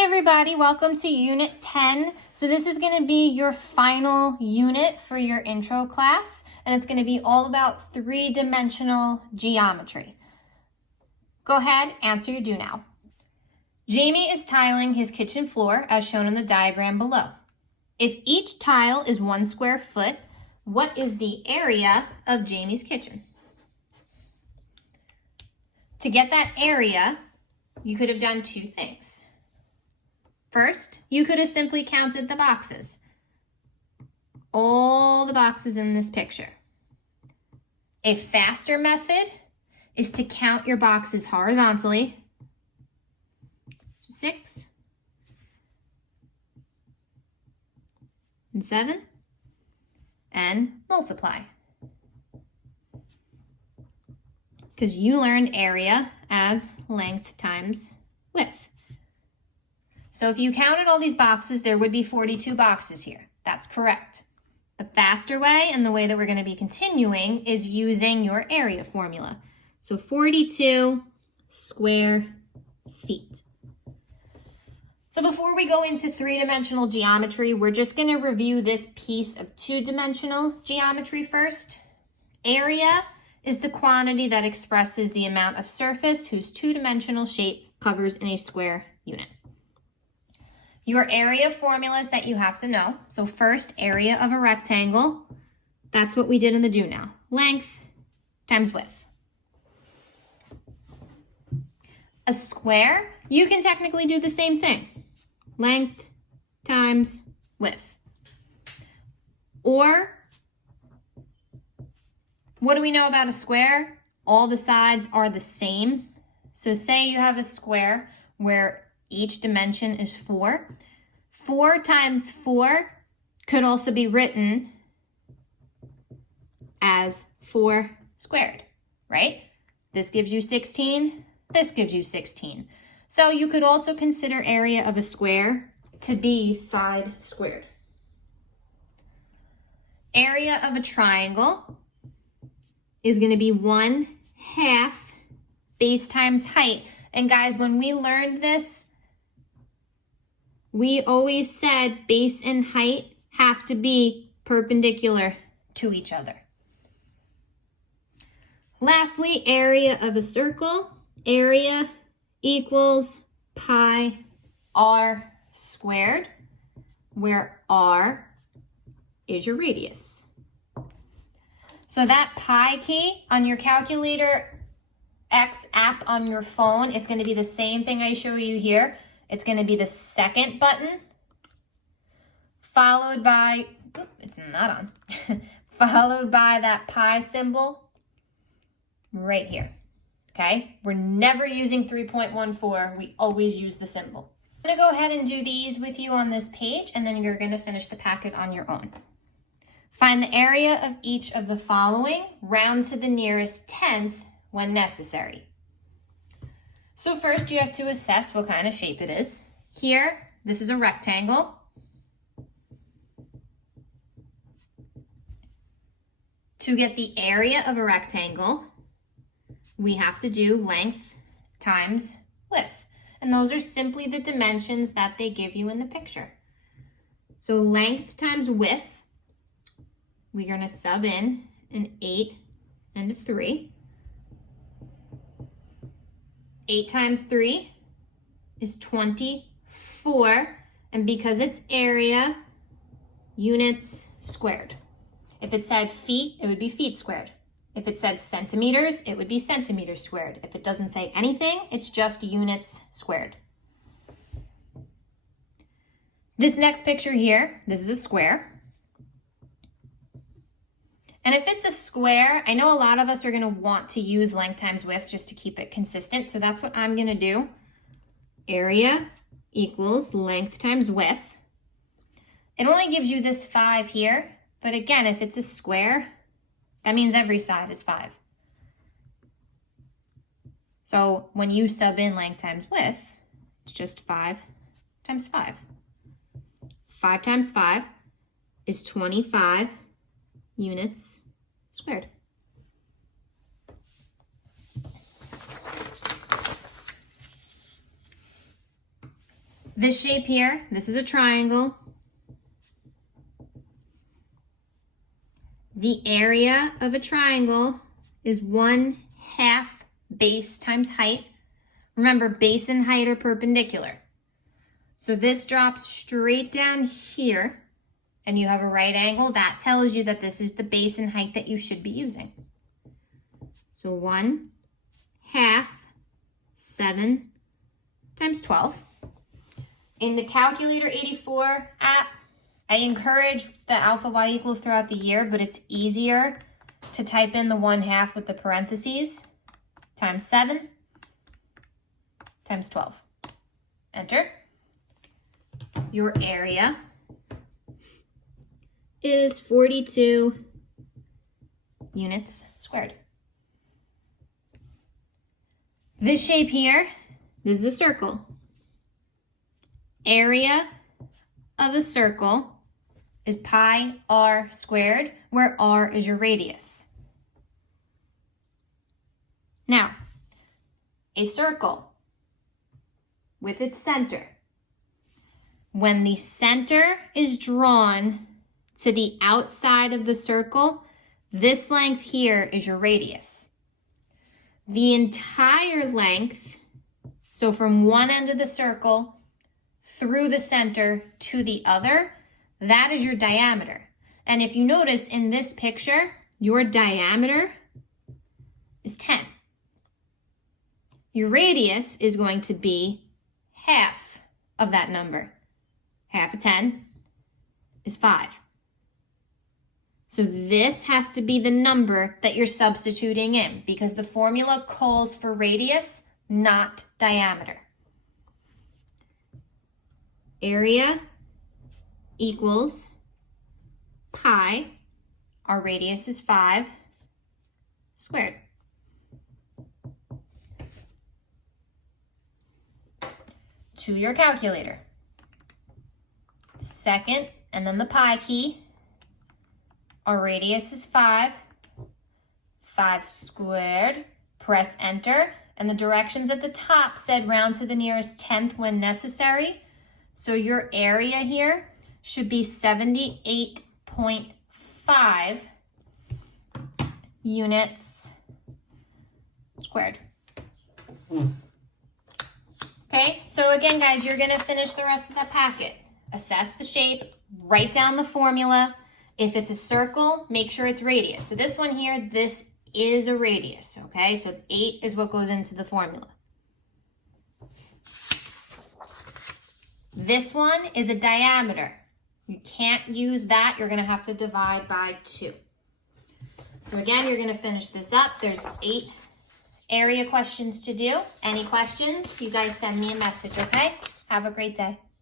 Hi everybody, welcome to Unit 10. So this is going to be your final unit for your intro class, and it's going to be all about three-dimensional geometry. Go ahead, answer your do now. Jamie is tiling his kitchen floor as shown in the diagram below. If each tile is 1 square foot, what is the area of Jamie's kitchen? To get that area, you could have done two things. First, you could have simply counted the boxes. All the boxes in this picture. A faster method is to count your boxes horizontally. 6 and 7 and multiply. Because you learned area as length times width. So if you counted all these boxes, there would be 42 boxes here. That's correct. The faster way, and the way that we're going to be continuing, is using your area formula. So 42 square feet. So before we go into three-dimensional geometry, we're just going to review this piece of two-dimensional geometry first. Area is the quantity that expresses the amount of surface whose two-dimensional shape covers in a square unit. Your area formulas that you have to know. So first, area of a rectangle. That's what we did in the do now. Length times width. A square, you can technically do the same thing. Length times width. Or, what do we know about a square? All the sides are the same. So say you have a square where each dimension is 4. 4 times 4 could also be written as 4 squared, right? This gives you 16, this gives you 16. So you could also consider area of a square to be side squared. Area of a triangle is going to be 1/2 base times height. And guys, when we learned this, we always said base and height have to be perpendicular to each other. Lastly, area of a circle. Area equals pi r squared, where r is your radius. So that pi key on your calculator X app on your phone, it's going to be the same thing I show you here. It's going to be the second button, followed by, it's not on, followed by that pi symbol right here, okay? We're never using 3.14, we always use the symbol. I'm going to go ahead and do these with you on this page, and then you're going to finish the packet on your own. Find the area of each of the following, round to the nearest tenth when necessary. So first you have to assess what kind of shape it is. Here, this is a rectangle. To get the area of a rectangle, we have to do length times width. And those are simply the dimensions that they give you in the picture. So length times width, we're going to sub in an 8 and a 3. 8 times 3 is 24, and because it's area, units squared. If it said feet, it would be feet squared. If it said centimeters, it would be centimeters squared. If it doesn't say anything, it's just units squared. This next picture here, this is a square. And if it's a square, I know a lot of us are going to want to use length times width just to keep it consistent. So that's what I'm going to do. Area equals length times width. It only gives you this 5 here. But again, if it's a square, that means every side is 5. So when you sub in length times width, it's just 5 times 5. 5 times 5 is 25 units squared. This shape here, this is a triangle. The area of a triangle is 1/2 base times height. Remember, base and height are perpendicular. So this drops straight down here, and you have a right angle. That tells you that this is the base and height that you should be using. So 1/2 7 times 12. In the Calculator 84 app, I encourage the alpha y equals throughout the year, but it's easier to type in the 1/2 with the parentheses, times 7 times 12. Enter. Your area is 42 units squared. This shape here, this is a circle. Area of a circle is pi r squared, where r is your radius. Now, a circle with its center. When the center is drawn to the outside of the circle, this length here is your radius. The entire length, so from one end of the circle through the center to the other, that is your diameter. And if you notice in this picture, your diameter is 10. Your radius is going to be half of that number. Half of 10 is 5. So this has to be the number that you're substituting in, because the formula calls for radius, not diameter. Area equals pi, our radius is 5, squared. To your calculator. Second, and then the pi key. Our radius is 5. 5 squared. Press enter. And the directions at the top said round to the nearest tenth when necessary. So your area here should be 78.5 units squared. Okay, so again, guys, you're going to finish the rest of that packet. Assess the shape, write down the formula. If it's a circle, make sure it's radius. So this one here, this is a radius, okay? So 8 is what goes into the formula. This one is a diameter. You can't use that. You're going to have to divide by 2. So again, you're going to finish this up. There's 8 area questions to do. Any questions? You guys send me a message, okay? Have a great day.